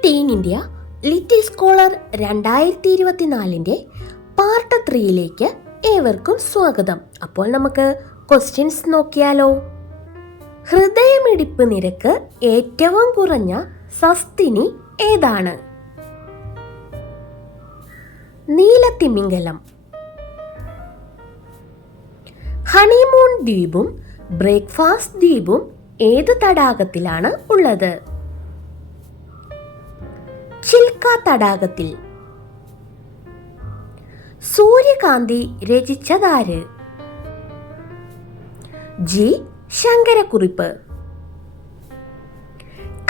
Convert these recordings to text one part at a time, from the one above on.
Tin India little scholar 2024 part 3 ഏവർക്കും സ്വാഗതം. അപ്പോൾ നമുക്ക് ക്വസ്റ്റ്യൻസ് നോക്കിയാലോ. ഹൃദയമിടിപ്പ് നിരക്ക് ഏറ്റവും കുറഞ്ഞ സസ്തിനി ഏതാണ്? നീലത്തിമിംഗലം. ഹണിമൂൺ ദ്വീപും ബ്രേക്ക്ഫാസ്റ്റ് ദ്വീപും ഏത് തടാകത്തിലാണ് ഉള്ളത്? ചിൽക്ക തടാകത്തിൽ. സൂര്യകാന്തി രചിച്ചതാര്? ജി ശങ്കരക്കുറിപ്പ്.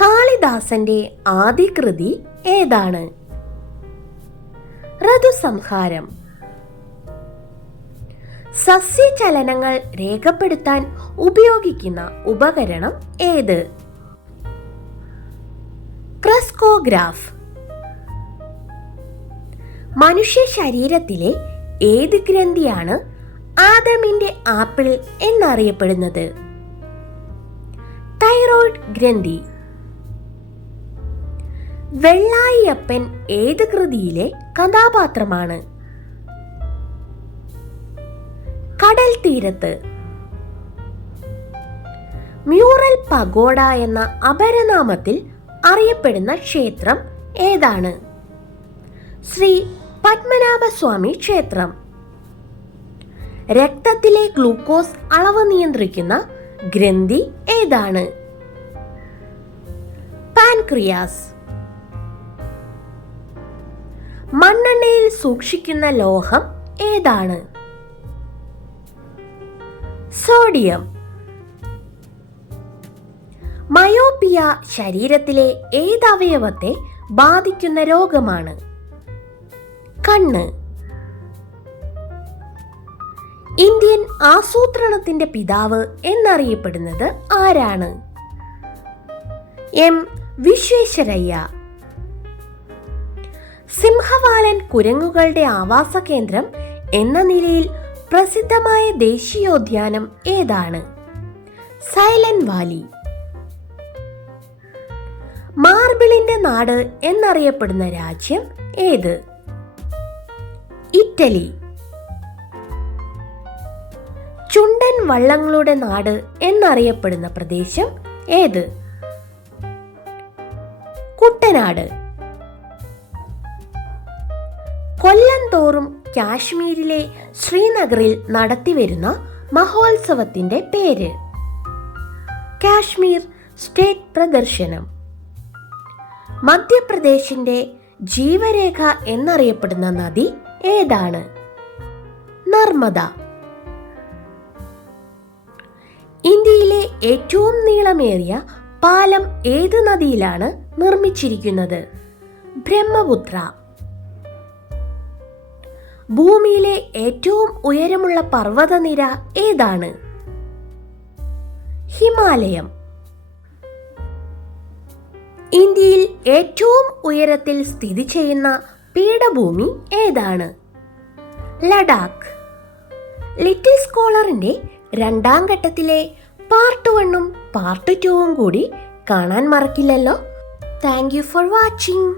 കാളിദാസന്റെ ആദ്യ കൃതി ഏതാണ്? ഋതുസംഹാരം. സസ്യചലനങ്ങൾ രേഖപ്പെടുത്താൻ ഉപയോഗിക്കുന്ന ഉപകരണം ഏത്? ക്രസ്കോഗ്രാഫ്. മനുഷ്യ ശരീരത്തിലെ ഏത് ഗ്രന്ഥിയാണ് ആദമിന്റെ ആപ്പിൾ എന്നറിയപ്പെടുന്നത്? തൈറോയ്ഡ് ഗ്രന്ഥി. വെള്ളായിയപ്പൻ ഏത് കൃതിയിലെ കഥാപാത്രമാണ്? കടൽ തീരത്ത്. മ്യൂറൽ പഗോഡ എന്ന അപരനാമത്തിൽ അറിയപ്പെടുന്ന ക്ഷേത്രം ഏതാണ്? ശ്രീ പത്മനാഭസ്വാമി ക്ഷേത്രം. രക്തത്തിലെ ഗ്ലൂക്കോസ് അളവ് നിയന്ത്രിക്കുന്ന ഗ്രന്ഥി ഏതാണ്? പാൻക്രിയാസ്. മണ്ണെണ്ണയിൽ സൂക്ഷിക്കുന്ന ലോഹം ഏതാണ്? സോഡിയം. മയോപിയ ശരീരത്തിലെ ഏത് അവയവത്തെ ബാധിക്കുന്ന രോഗമാണ്? കണ്ണ്. ഇന്ത്യൻ ആസൂത്രണത്തിന്റെ പിതാവ് എന്നറിയപ്പെടുന്നത് ആരാണ്? എം വിശ്വേശ്വരയ്യ. സിംഹവാലൻ കുരങ്ങുകളുടെ ആവാസ കേന്ദ്രം എന്ന നിലയിൽ പ്രസിദ്ധമായ ദേശീയോദ്യാനം ഏതാണ്? Silent Valley. മാർബിളിന്റെ നാട് എന്നറിയപ്പെടുന്ന രാജ്യം ഏത്? ഇറ്റലി. ചുണ്ടൻ വള്ളങ്ങളുടെ നാട് എന്നറിയപ്പെടുന്ന പ്രദേശം ഏത്? കുട്ടനാട്. കൊല്ലം തോറും കാശ്മീരിലെ ശ്രീനഗറിൽ നടത്തിവരുന്ന മഹോത്സവത്തിന്റെ പേര്? കാശ്മീർ സ്റ്റേറ്റ് പ്രദർശനം. മധ്യപ്രദേശിന്റെ ജീവരേഖ എന്നറിയപ്പെടുന്ന നദി ഏതാണ്? നർമ്മദ. ഇന്ത്യയിലെ ഏറ്റവും നീളമേറിയ പാലം ഏത് നദിയിലാണ് നിർമ്മിച്ചിരിക്കുന്നത്? ബ്രഹ്മപുത്ര. ഭൂമിയിലെ ഏറ്റവും ഉയരമുള്ള പർവ്വതനിര ഏതാണ്? ഹിമാലയം. ഇന്ത്യയിൽ ഏറ്റവും ഉയരത്തിൽ സ്ഥിതി ചെയ്യുന്ന പീഠഭൂമി ഏതാണ്? ലഡാക്ക്. ലിറ്റിൽ സ്കോളറിന്റെ 2ാം ഘട്ടത്തിലെ പാർട്ട് 1ഉം പാർട്ട് 2ഉം കൂടി കാണാൻ മറക്കില്ലല്ലോ. Thank you for watching.